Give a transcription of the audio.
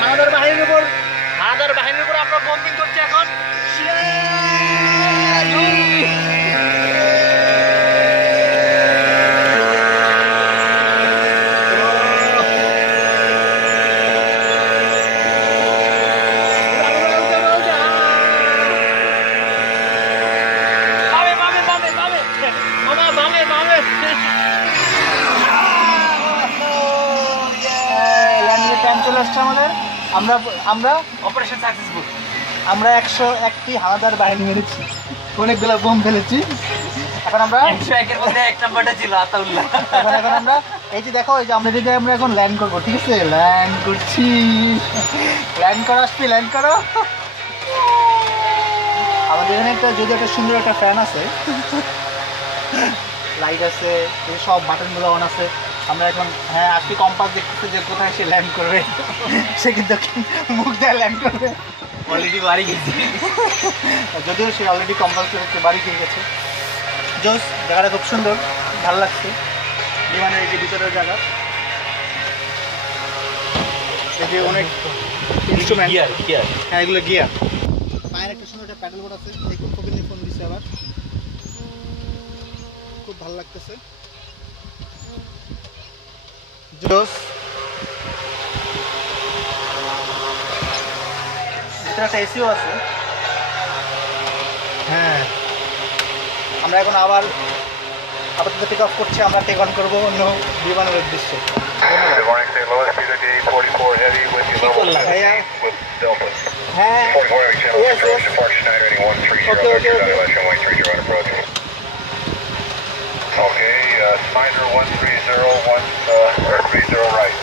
হানাদার বাহিনীর উপর আমরা বম্বিং করছি এখন। চলে আসছে আমাদের। আমরা অপারেশন সাকসেসফুল। আমরা 101টি হানাদার বাহিনী মেরেছি, অনেকগুলো বোম ফেলেছি। এখন আমরা 101-এর মধ্যে 1 নাম্বারটা ছিল আতাউল্লাহ। এখন আমরা এই যে দেখো, এই যে আমরা যদি আমরা এখন ল্যান্ড করবো, ঠিক আছে? ল্যান্ড করছি, ল্যান্ড করো আসছি, ল্যান্ড করো। আমাদের এখানে যদি একটা সুন্দর একটা ফ্যান আছে, লাইট আছে, সব বাটনগুলো অন আছে। আমরা এখন আজকে কম্পাস দেখতেছি যে কোথায় সে ল্যান্ড করবে। সে কিন্তু মুখ দিয়ে ল্যান্ড করবে। অলরেডি বাড়ি গেছি, যদিও সে অলরেডি কম্পাস করতে বাড়ি খেয়ে গেছে। জোস, জায়গাটা খুব সুন্দর, ভালো লাগছে। বিমানের এই যে ভিতরের জায়গা, এই যে অনেক ইনস্ট্রুমেন্ট, হ্যাঁ এগুলো গিয়ার। পায়ের একটা সুন্দর একটা প্যাডেল বোর্ড আছে, এই খুব ফোন দিচ্ছে আবার, খুব ভালো লাগতেছে। জোস, ভিতরে একটা এসিও আছে। হ্যাঁ, আমরা এখন আপাতত টেক অফ করছি। আমরা টেক অন করবো অন্য বিমানের উদ্দেশ্যে। হ্যাঁ, Okay, Spider 130, 30 right.